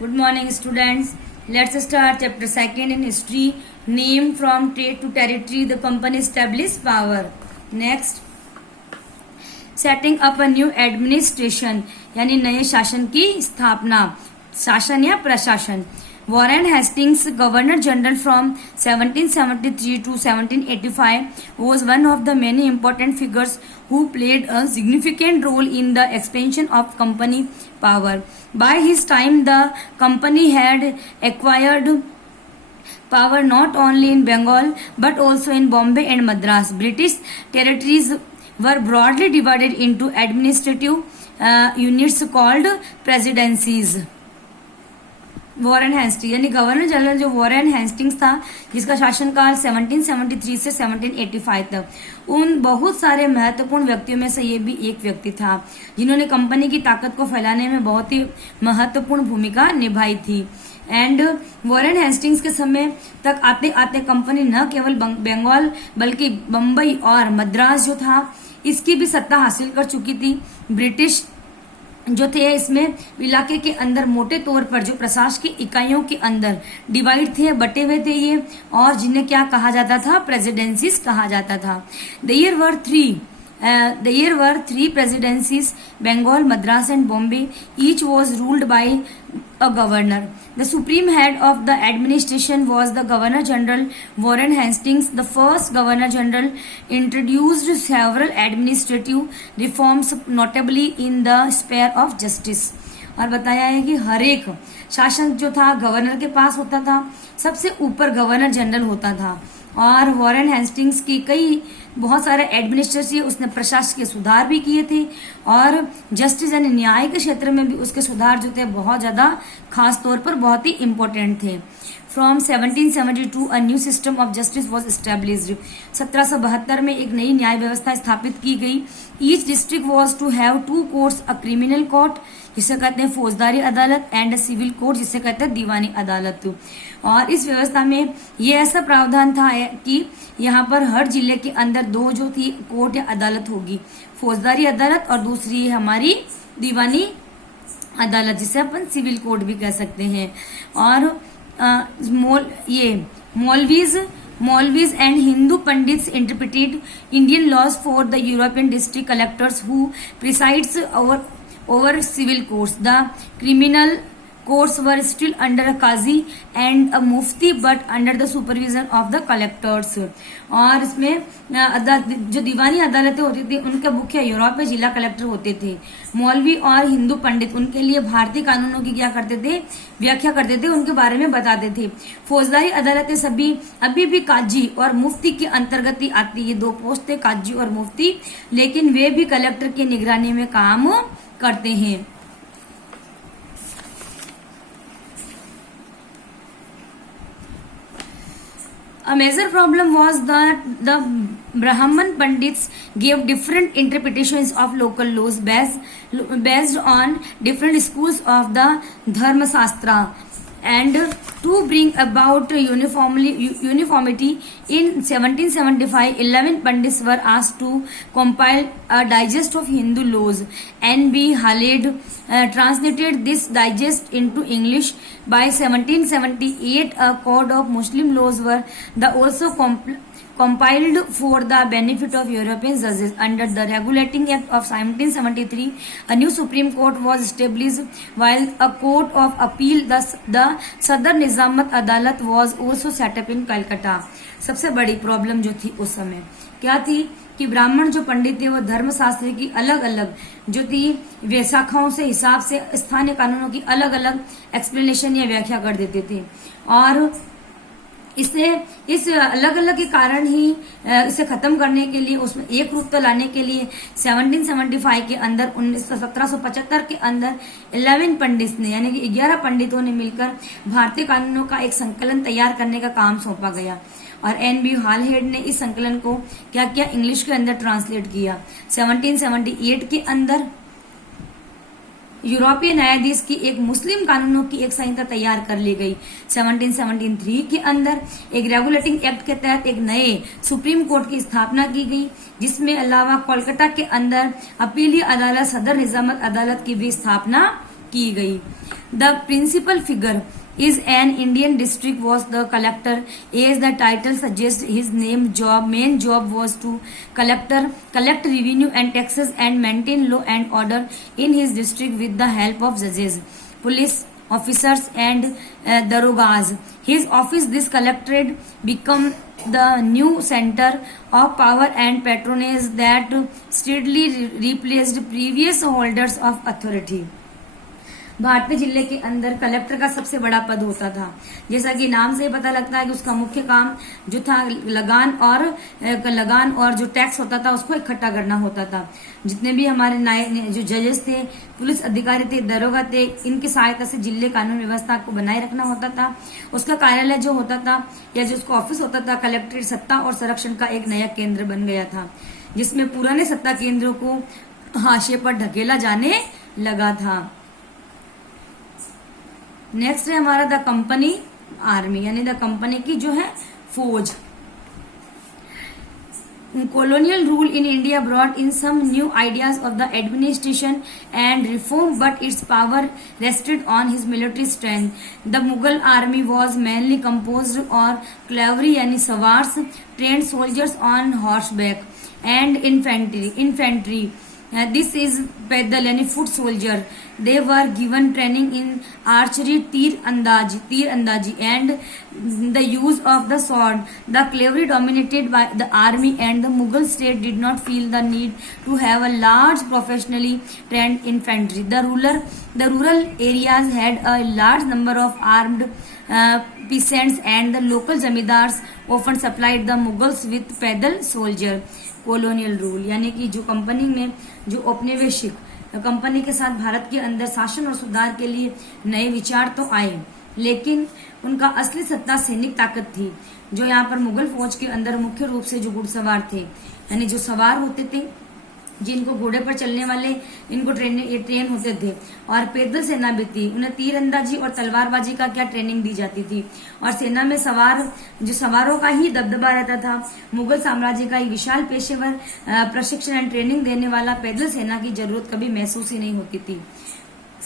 Good morning, students. Let's start chapter 2 in history. Name from trade to territory. The company established power. Next, setting up a new administration यानी नए शासन की स्थापना. शासन या प्रशासन. Warren Hastings, Governor General from 1773 to 1785, was one of the many important figures who played a significant role in the expansion of company power. By his time, the company had acquired power not only in Bengal but also in Bombay and Madras. British territories were broadly divided into administrative units called presidencies. Warren Hasting यानी governor general जो Warren Hastings था, जिसका शासनकाल 1773 से 1785 तक, उन बहुत सारे महत्वपूर्ण व्यक्तियों में से ये भी एक व्यक्ति था जिन्होंने कंपनी की ताकत को फैलाने में बहुत ही महत्वपूर्ण भूमिका निभाई थी. एंड वॉरेन हेस्टिंग्स के समय तक आते आते कंपनी न केवल बंगाल बल्कि बम्बई और मद्रास जो था इसकी भी सत्ता हासिल कर चुकी थी. ब्रिटिश जो थे इसमें इलाके के अंदर मोटे तौर पर जो प्रशासकीय इकाइयों के अंदर डिवाइड थे, बटे हुए थे ये, और जिन्हें क्या कहा जाता था, प्रेसिडेंसीज कहा जाता था. There were three presidencies: Bengal, Madras, and Bombay. Each was ruled by a governor. The supreme head of the administration was the Governor General. Warren Hastings, the first Governor General, introduced several administrative reforms, notably in the sphere of justice. और बताया है कि हर एक शासन जो था governor के पास होता था, सबसे ऊपर गवर्नर जनरल होता था. और वॉरेन हेस्टिंग्स की कई बहुत सारे एडमिनिस्ट्रेटिव उसने प्रशासकीय सुधार भी किए थे, और जस्टिस यानी न्याय के क्षेत्र में भी उसके सुधार जो थे बहुत ज्यादा खास तौर पर बहुत ही इम्पोर्टेंट थे. From 1772 a new system of justice was established. 1772 में एक नई न्याय व्यवस्था स्थापित की गई. Each district was to have two courts, a criminal court जिसे कहते हैं फौजदारी अदालत, एंड सिविल कोर्ट जिसे कहते हैं दीवानी अदालत. और इस व्यवस्था में ये ऐसा प्रावधान था कि यहाँ पर हर जिले के अंदर दो जो थी कोर्ट या अदालत होगी, फौजदारी अदालत और दूसरी हमारी दीवानी अदालत जिसे अपन सिविल कोर्ट भी कह सकते हैं. और maulvis and Hindu pandits interpreted Indian laws for the European district collectors who presides over civil courts. The criminal courts were still under a qazi and a mufti but under the supervision of the collectors. और इसमें जो दीवानी अदालतें होती थी उनके मुख्य यूरोपीय जिला कलेक्टर होते थे. मौलवी और हिंदू पंडित उनके लिए भारतीय कानूनों की क्या करते थे, व्याख्या करते थे, उनके बारे में बताते थे. फौजदारी अदालतें सभी अभी भी काजी और मुफ्ती के अंतर्गत ही आती. ये दो पोस्ट थे, काजी और मुफ्ती, लेकिन वे भी कलेक्टर की निगरानी में काम करते हैं. A major problem was that the Brahman Pandits gave different interpretations of local laws based on different schools of the Dharma Shastra. And to bring about uniformity, in 1775, 11 Pandits were asked to compile a digest of Hindu laws. N.B. Khalid translated this digest into English. By 1778, a code of Muslim laws were also compiled for the benefit of European judges. Under the Regulating Act of 1773, a new Supreme Court was established, while a Court of Appeal, the Sadr Nizamat Adalat, was also set up in Calcutta. सबसे बड़ी problem जो थी उस समय क्या थी कि ब्राह्मण जो पंडित थे वो धर्मशास्त्र की अलग अलग जो थी शाखाओं से हिसाब से स्थानीय कानूनों की अलग अलग एक्सप्लेनेशन या व्याख्या कर देते थे. और इससे इस अलग अलग के कारण ही इसे खत्म करने के लिए, उसमें एक रूपता लाने के लिए 1775 के अंदर 1775 के अंदर 11 पंडित ने यानी कि 11 पंडितों ने मिलकर भारतीय कानूनों का एक संकलन तैयार करने का काम सौंपा गया. और N.B. हालहेड ने इस संकलन को क्या किया, इंग्लिश के अंदर ट्रांसलेट किया. 1778 के अंदर यूरोपीय न्यायाधीश की एक मुस्लिम कानूनों की एक संहिता तैयार कर ली गई. 1773 के अंदर एक रेगुलेटिंग एक्ट के तहत एक नए सुप्रीम कोर्ट की स्थापना की गई, जिसमें अलावा कोलकाता के अंदर अपीलीय अदालत सदर निजामत अदालत की भी स्थापना की गई। The principal figure is an Indian district was the collector. As the title suggests, his main job was to collect revenue and taxes and maintain law and order in his district with the help of judges, police officers and darogas. His office, this collectorate, become the new center of power and patronage that steadily replaced previous holders of authority. भाटपे जिले के अंदर collector का सबसे बड़ा पद होता था। जैसा कि नाम से ही पता लगता है कि उसका मुख्य काम जो था लगान और जो टैक्स होता था उसको इकट्ठा करना होता था। जितने भी हमारे जो जजेस थे, पुलिस अधिकारी थे, दरोगा थे, इनकी सहायता से जिले कानून व्यवस्था को बनाए रखना होता था। उसका कार्यालय जो होता था या जो उसका ऑफिस होता था, कलेक्ट्रेट सत्ता और संरक्षण का एक नया केंद्र बन गया था, जिसमें पुराने सत्ता केंद्रों को हाशिए पर ढकेला जाने लगा था। नेक्स्ट है हमारा द कंपनी आर्मी, यानी द कंपनी की जो है फौज। Colonial rule in India brought in some new ideas of the administration and reform, but its power rested on his military strength. The Mughal army was mainly composed of cavalry यानी सवार्स, trained soldiers on horseback and infantry. This is पैदल यानी foot soldier. They were given training in archery, तीर अंदाजी and the use of the sword. The cavalry dominated by the army, and the Mughal state did not feel the need to have a large professionally trained infantry. The rural areas had a large number of armed peasants, and the local zamindars often supplied the Mughals with पैदल soldier. Colonial rule यानी कि जो company में जो औपनिवेशिक company के साथ भारत के अंदर शासन और सुधार के लिए नए विचार तो आए, लेकिन उनका असली सत्ता सैनिक ताकत थी। जो यहाँ पर मुगल फौज के अंदर मुख्य रूप से जो घुड़सवार थे, यानी जो सवार होते थे, जिनको घोड़े पर चलने वाले इनको ट्रेन होते थे, और पैदल सेना भी थी। उन्हें तीरंदाजी और तलवारबाजी का क्या ट्रेनिंग दी जाती थी, और सेना में सवारों का ही दबदबा रहता था। मुगल साम्राज्य का एक विशाल पेशेवर प्रशिक्षण एंड ट्रेनिंग देने वाला पैदल सेना की जरूरत कभी महसूस ही नहीं होती थी।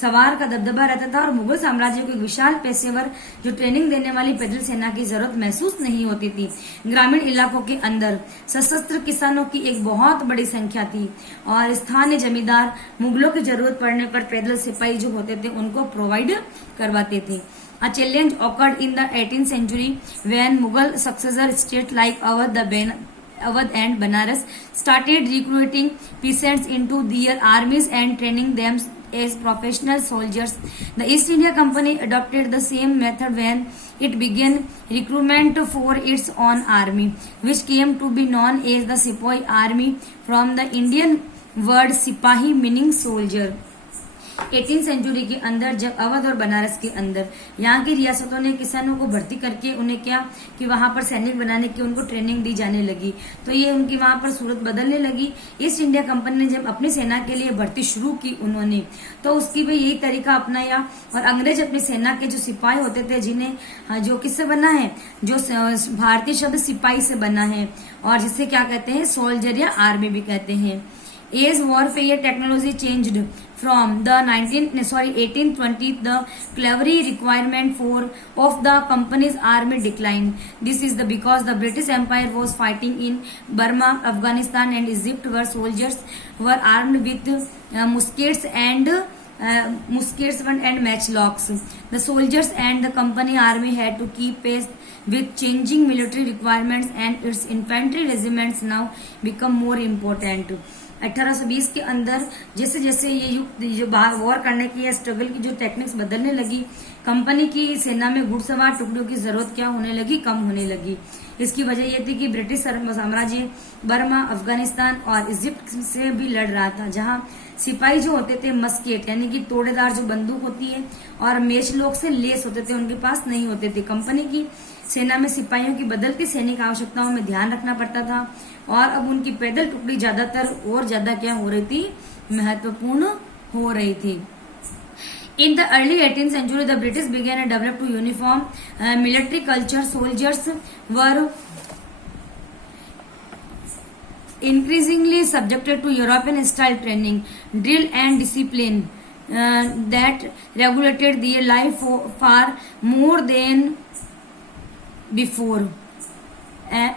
सवार का दबदबा रहता था और मुगल साम्राज्य को एक विशाल पेशेवर जो ट्रेनिंग देने वाली पैदल सेना की जरूरत महसूस नहीं होती थी। ग्रामीण इलाकों के अंदर सशस्त्र किसानों की एक बहुत बड़ी संख्या थी, और स्थानीय जमींदार मुगलों की जरूरत पड़ने पर पैदल सिपाही जो होते थे उनको प्रोवाइड करवाते थे। A challenge occurred in the 18th century when Mughal successor states like Awadh and Banaras started recruiting peasants into their armies and training them as professional soldiers. The East India Company adopted the same method when it began recruitment for its own army, which came to be known as the Sepoy Army, from the Indian word Sipahi meaning soldier. 18th century के अंदर जब अवध और बनारस के अंदर यहाँ की रियासतों ने किसानों को भर्ती करके उन्हें क्या कि वहां पर सैनिक बनाने की उनको ट्रेनिंग दी जाने लगी, तो ये उनकी वहां पर सूरत बदलने लगी। ईस्ट इंडिया कंपनी ने जब अपनी सेना के लिए भर्ती शुरू की उन्होंने, तो उसकी भी यही तरीका अपनाया, और अंग्रेज अपनी सेना के जो सिपाही होते थे, जिन्हें जो किससे बना है, जो भारतीय शब्द सिपाही से बना है, और जिसे क्या कहते हैं, सोल्जर या आर्मी भी कहते हैं। As warfare technology changed from the 1820s, the cavalry requirement of the company's army declined. This is because the British Empire was fighting in Burma, Afghanistan, and Egypt, where soldiers were armed with muskets and matchlocks. The soldiers and the company army had to keep pace with changing military requirements, and its infantry regiments now become more important. 1820 के अंदर जैसे जैसे ये युग जो war करने की या स्ट्रगल की जो टेक्निक्स बदलने लगी, कंपनी की सेना में घुड़सवार टुकड़ियों की जरूरत क्या होने लगी, कम होने लगी। इसकी वजह ये थी कि ब्रिटिश साम्राज्य बर्मा, अफगानिस्तान और इजिप्ट से भी लड़ रहा था, जहां सिपाही जो होते थे मस्केट यानी कि तोड़ेदार जो बंदूक होती है और मेचलोक से लेस होते थे, उनके पास नहीं होते थे। कंपनी की सेना में सिपाहियों की बदलती सैनिक आवश्यकताओं में ध्यान रखना पड़ता था, और अब उनकी पैदल टुकड़ी ज्यादातर और ज्यादा क्या हो रही थी, महत्वपूर्ण हो रही थी। In the early 18th century, the British began to develop a uniform military culture. Soldiers were increasingly subjected to European-style training, drill, and discipline. that regulated their life far more than before.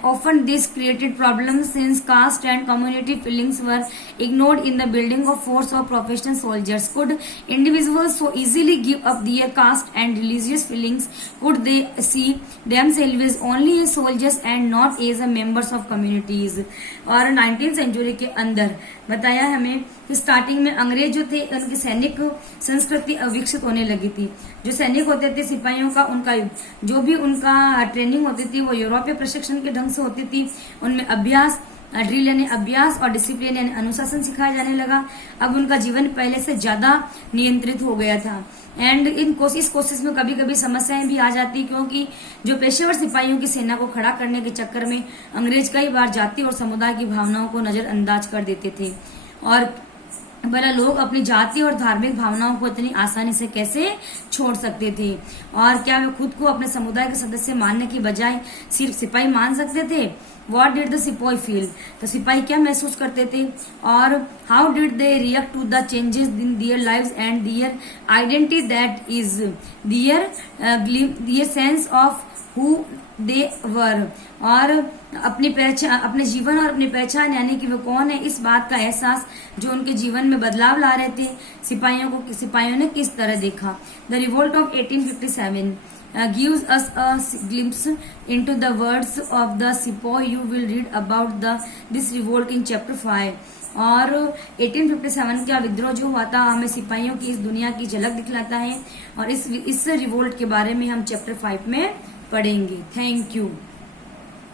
Often this created problems since caste and community feelings were ignored in the building of force of professional soldiers. Could individuals so easily give up their caste and religious feelings? Could they see themselves as only as soldiers and not as a members of communities? और 19th century के अंदर बताया हमें कि starting में अंग्रेज जो थे उनकी सैनिक संस्कृति विकसित होने लगी थी। जो सैनिक होते थे सिपाहियों का उनका जो भी उनका ट्रेनिंग होती थी वो यूरोपीय प्रशिक्षण के ढंग से होती थी। उनमें अभ्यास ड्रिल यानी अभ्यास और डिसिप्लिन यानी अनुशासन सिखाया जाने लगा। अब उनका जीवन पहले से ज्यादा नियंत्रित हो गया था। एंड इस कोशिश में कभी कभी समस्याएं भी आ जाती क्योंकि जो पेशेवर सिपाहियों की सेना को खड़ा करने के चक्कर में अंग्रेज कई बार जाति और समुदाय की भावनाओं को नजरअंदाज कर देते थे। और भला लोग अपनी जाति और धार्मिक भावनाओं को इतनी आसानी से कैसे छोड़ सकते थे? और क्या वे खुद को अपने समुदाय के सदस्य मानने की बजाय सिर्फ सिपाही मान सकते थे? What did the sipahi feel? तो सिपाही क्या महसूस करते थे? और how did they react to the changes in their lives and their identity that is their sense of who they were? और अपनी पहचान अपने जीवन और अपनी पहचान यानी कि वो कौन है इस बात का एहसास जो उनके जीवन में बदलाव ला रहे थे सिपाहियों ने किस तरह देखा? The revolt of 1857 gives us a glimpse into the words of the Sepoy. You will read about this revolt in chapter 5. और 1857 का विद्रोह जो हुआ था हमें सिपाहियों की इस दुनिया की झलक दिखलाता है और इस रिवोल्ट के बारे में हम चैप्टर 5 में पढ़ेंगे। Thank you.